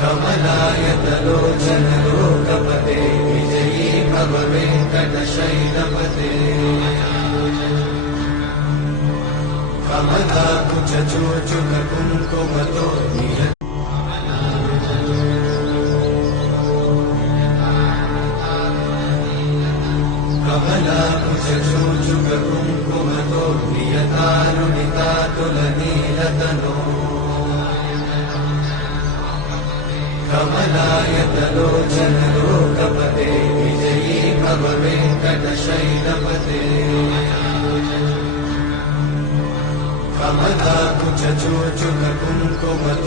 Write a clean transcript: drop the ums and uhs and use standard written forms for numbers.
कमलायतलोचन लोकपते विजयी भव वेङ्कटशैलपते कमलाकुचूचुक कुङ्कुमतो कमलाकुचूचुक कुङ्कुमतो नियतानुनितातुलनीलतनो कमलायतलोचन लोकपते विजयी भव वेङ्कटशैलपते कमलाकुचूचुक कुङ्कुमतो